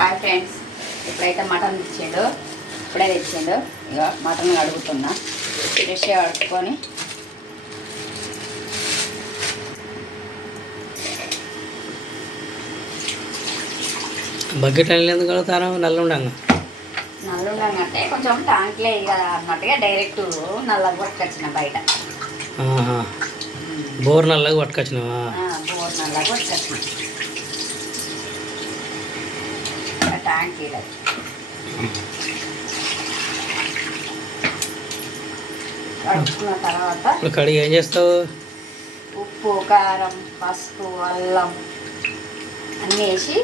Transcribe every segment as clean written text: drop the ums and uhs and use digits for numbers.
Hi friends, ఇప్పుడైతే mutton తెచ్చిండు. ఇప్పుడే తెచ్చిండు. ఇక మటన్ కడుగుతున్నా. ఫ్రెష్గా కడుక్కొని బకెట్ ఎందుకు కడుగుతారు? నల్లుండంగా అంటే కొంచెం ట్యాంక్లే ఇక అన్నట్టుగా డైరెక్ట్ నల్లగా పట్టుకొచ్చిన బయట. బోర్ నల్లగా పట్టుకొచ్చినావా? బోర్ నల్లగా పట్టుకొచ్చిన ట్యాంక్ కడుక్కున్న తర్వాత ఇప్పుడు కడిగి ఏం చేస్తావు? ఉప్పు, కారం, పసుపు, అల్లం అన్నీ వేసి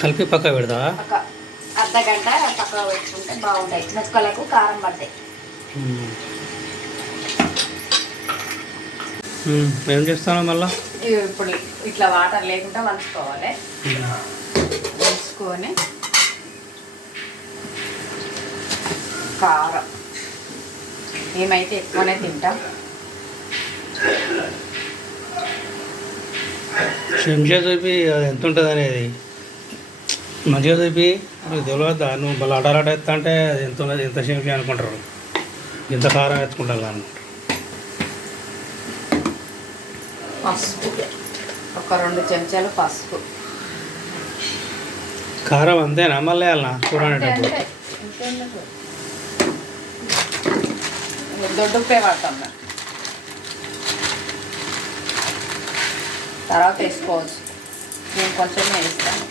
కలిపి పక్క పెడతావా? ఒక అర్ధగంట పక్కన పెట్టుకుంటే బాగుంటాయి. ముక్కలకు కారం పడతాయి. ఏం చేస్తాను మళ్ళా? ఇప్పుడు ఇట్లా వాటర్ లేకుండా వంచుకోవాలి. వంచుకొని కారం మేమైతే ఎక్కువనే తింటాం. చెంచా చూపి అది ఎంత ఉంటుంది అనేది మంచిగా చూపి. మీకు తెలియదా? నువ్వు మళ్ళీ అడారాట ఎత్తా అంటే అది ఎంత ఉన్నది, ఎంత చెంచా అనుకుంటారు, ఎంత కారం ఎత్తుకుంటారు అనుకుంటారు. పసుపు ఒక 2 చెంచాలు పసుపు. కారం అంతేనా? మళ్ళీ వేయాలనా కూర అనేటప్పుడు? దొడ్డుపే పడతాం మేము. తర్వాత వేసుకోవచ్చు. నేను కొంచెం వేస్తాను.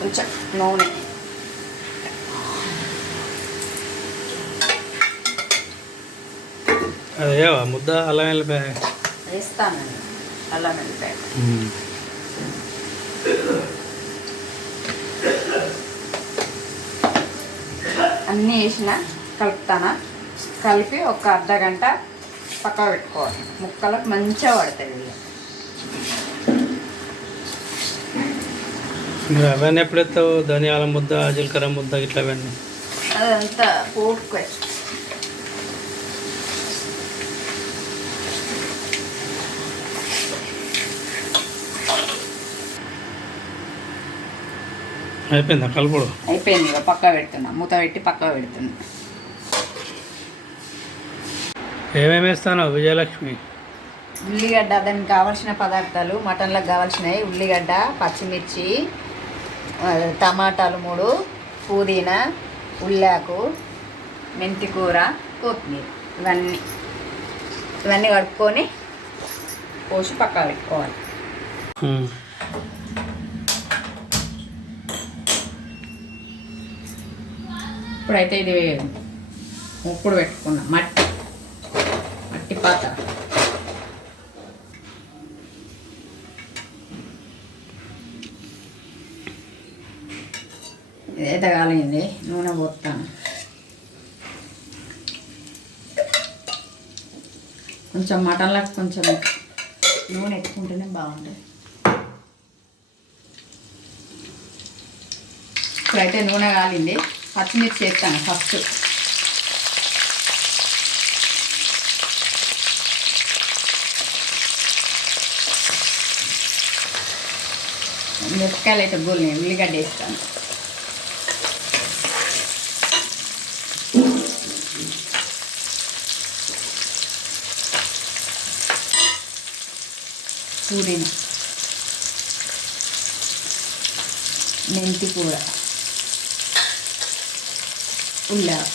కొంచెం నూనె, అదే ముద్ద అల్లం వెళ్ళిపోయా వేస్తానండి. అల్లం వెల్లిపాయ అన్నీ వేసిన కలుపుతాను. కలిపి ఒక అర్ధగంట పక్క పెట్టుకోవాలి. ముక్కలకు మంచిగా పడుతుంది. మీరు అవన్నీ ఎప్పుడు ఎత్తావు? ధనియాల ముద్ద, జీలకర్ర ముద్ద ఇట్లా అవన్నీ అదంతా పోటుకు అయిపోయిందా కలుపుడు? అయిపోయింది. ఇక పక్క పెడుతున్నా. మూత పెట్టి పక్క పెడుతున్నా. ఏమేమి వేస్తాను విజయలక్ష్మి? ఉల్లిగడ్డ, దానికి కావాల్సిన పదార్థాలు మటన్లకు కావాల్సినవి: ఉల్లిగడ్డ, పచ్చిమిర్చి, టమాటాలు 3, పుదీనా, ఉల్లాకు, మెంతి కూర, కొత్తిమీర. ఇవన్నీ కడుక్కొని పోసి పక్క పెట్టుకోవాలి. ఇప్పుడైతే ఇది ఉప్పుడు పెట్టుకున్నా. మట్టి పాత్ర. ఇదైతే కాలింది. నూనె పోస్తాను. కొంచెం మటన్లకు కొంచెం నూనె ఎక్కుంటేనే బాగుంటుంది. ఇప్పుడైతే నూనె కాలింది. పచ్చిమిర్చి వేస్తాను ఫస్ట్. మిరపకాయలు అయితే గోల్ని. ఉల్లిగడ్డ వేస్తాను. పుదీనా, మెంతి కూర, ఉల్లాకు,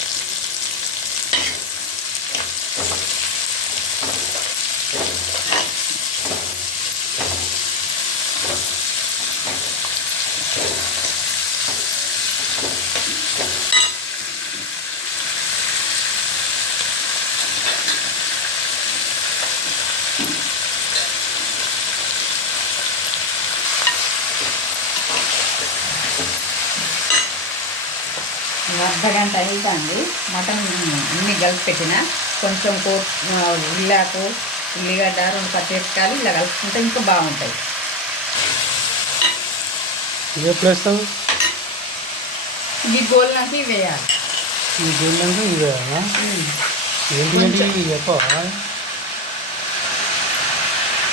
అర్ధగంట అవుతుంది. మటన్ అన్నీ కలిపి పెట్టిన. కొంచెం ఉల్లాకు, ఉల్లిగడ్డ, 2 పచ్చిమిరపకాయలు ఇలా కలుపుకుంటే ఇంకా బాగుంటుంది. ఎప్పుడు వేస్తావు? ఈ గోల్నాకి వేయాలి. ఈ గోల్నాకి ఇవే ఏంటి చెప్పవా?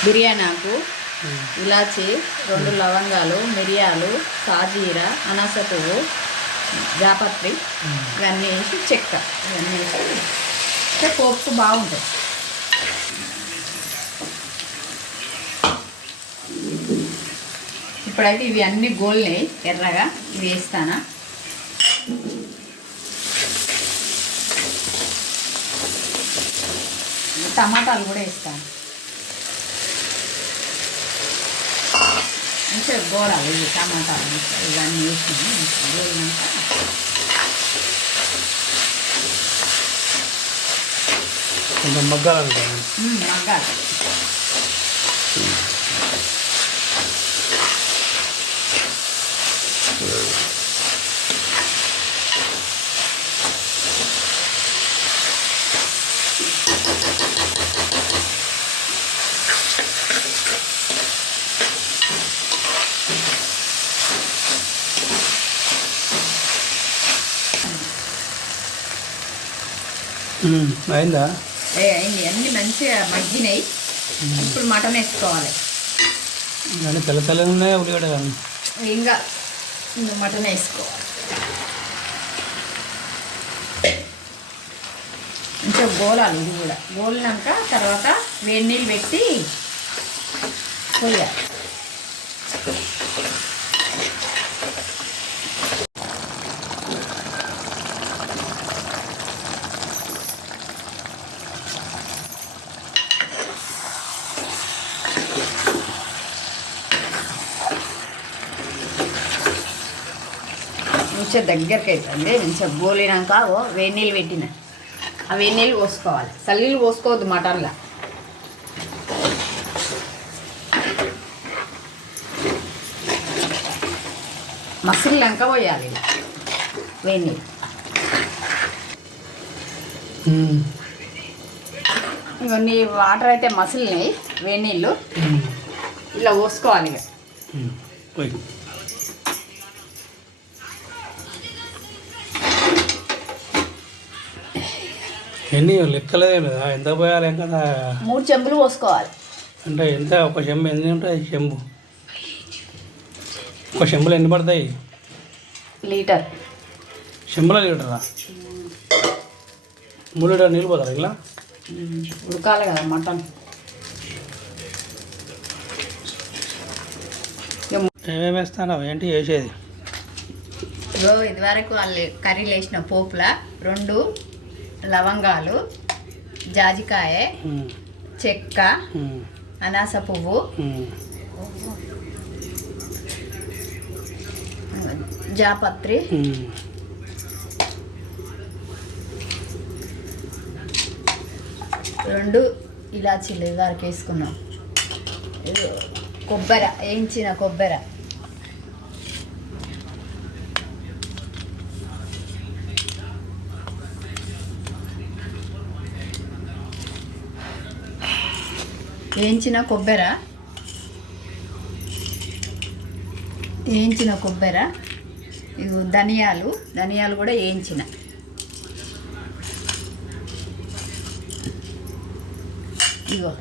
బిర్యానీ ఆకు, ఇలాచి, 2 లవంగాలు, మిరియాలు, సాజీర, అనాస పువ్వు, జాపత్రి ఇవన్నీ వేసి చెక్క ఇవన్నీ వేసి అంటే పోపు బాగుంటుంది. ఇప్పుడైతే ఇవి అన్నీ గోల్ని ఎర్రగా ఇవి వేస్తానా. టమాటాలు కూడా వేస్తాను. మంచిగా గోరాలు ఇవి టమాటాలు ఇవన్నీ వేసినాము. గోలినాక కొంచెం మగ్గాలి. మగ్గాలి. అయిందా? అయింది. అన్నీ మంచిగా మగ్గినాయి. ఇప్పుడు మటన్ వేసుకోవాలి. కానీ తెల్ల తెల్లగా ఉన్నాయి ఉల్లిగడ్డ కానీ ఇంకా మటన్ వేసుకోవాలి. మంచిగా గోలాలి. ఇది కూడా గోలినాక తర్వాత వేడి నీళ్ళు పెట్టి పోయాలి. మంచిగా దగ్గరికి అవుతుంది. మంచిగా గోలినాక వేడి నీళ్ళు పెట్టిన ఆ వేడి నీళ్ళు పోసుకోవాలి. చల్లీళ్ళు పోసుకోవద్దు మటన్లో. మసిలినాక పోయాలి వేడి నీళ్ళు. ఇవన్నీ వాటర్ అయితే మసిలినాయి. వేడి నీళ్ళు ఇలా పోసుకోవాలి. ఇక ఎన్ని లెక్కలేదే లేదా? ఎంత పోయాలి? ఇంకా 3 చెంబులు పోసుకోవాలి. అంటే ఎంత? ఒక చెంబు ఎన్ని ఉంటుంది? చెంబు ఒక చెంబులు ఎన్ని పడతాయి? లీటర్. చెంబులో లీటరా? 3 లీటర్ నీళ్ళు పోతారు ఇలా? ఉడకాలి కదా మటన్. ఏమేమి వేస్తాను? ఏంటి వేసేది? ఇదివరకు వాళ్ళు కర్రీలు వేసిన పోపుల 2 లవంగాలు, జాజికాయ, చెక్క, అనాస పువ్వు, జాపత్రి, 2 ఇలాచీలు ఇదివరకు వేసుకున్నాం. కొబ్బరి, వేయించిన కొబ్బరి, వేయించిన కొబ్బరి, ఇగో ధనియాలు కూడా వేయించిన, ఇగో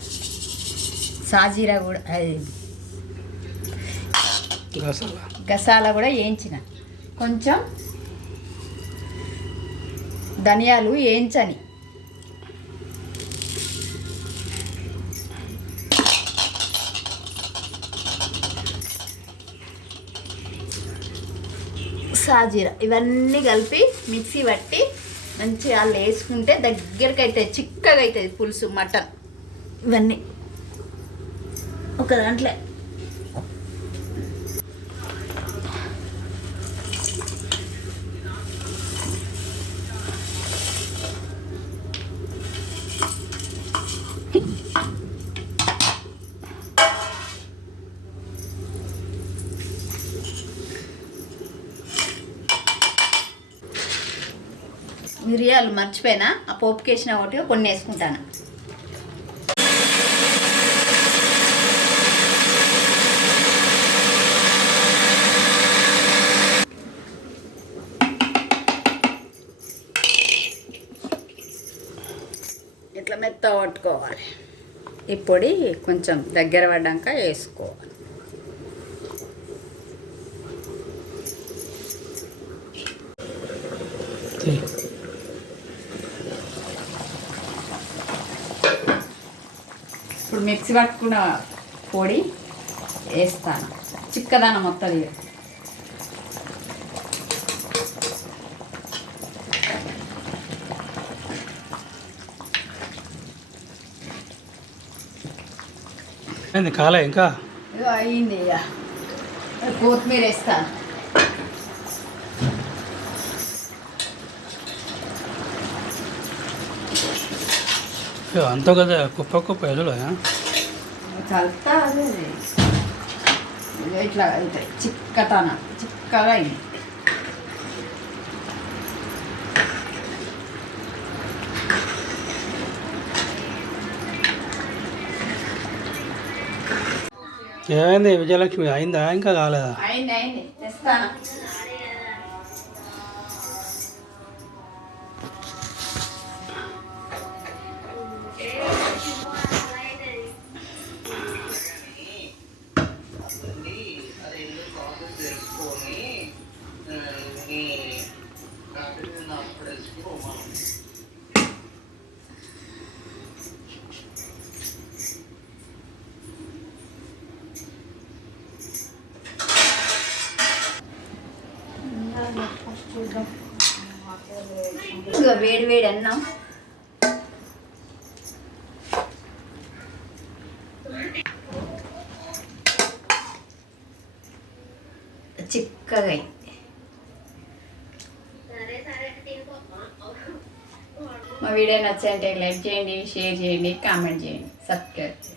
సాజీరా కూడా గసాలా కూడా వేయించిన, కొంచెం ధనియాలు వేయించని, సాజీరా ఇవన్నీ కలిపి మిక్సీ పట్టి మంచిగా వాళ్ళు వేసుకుంటే దగ్గరికి అవుతుంది, చిక్కగా అవుతుంది పులుసు మటన్. ఇవన్నీ ఒక దాంట్లో మిరియాలు మర్చిపోయినా, ఆ పోపుకి వేసిన ఒకటి కొన్ని వేసుకుంటాను. ఇట్లా మెత్తగా పట్టుకోవాలి. ఈ పొడి కొంచెం దగ్గర పడ్డాక వేసుకోవాలి. ఇప్పుడు మిక్సీ పట్టుకున్న పొడి వేస్తాను. చిక్కదనం మొత్తం ఇక ఏంది కాలే ఇంకా అయింది. ఇక కొత్తిమీర వేస్తాను. అంతా కదా కుప్ప ఎదులు కలుపుతా అదే ఇట్లా అవుతాయి. చిక్కగా అయింది. ఏమైంది విజయలక్ష్మి? అయిందా ఇంకా కాలేదా? అయింది తెస్తాను. ఇంకా వేడి అన్నం చిక్కగా అయింది. మా వీడియో నచ్చాయంటే లైక్ చేయండి, షేర్ చేయండి, కామెంట్ చేయండి, సబ్స్క్రైబ్.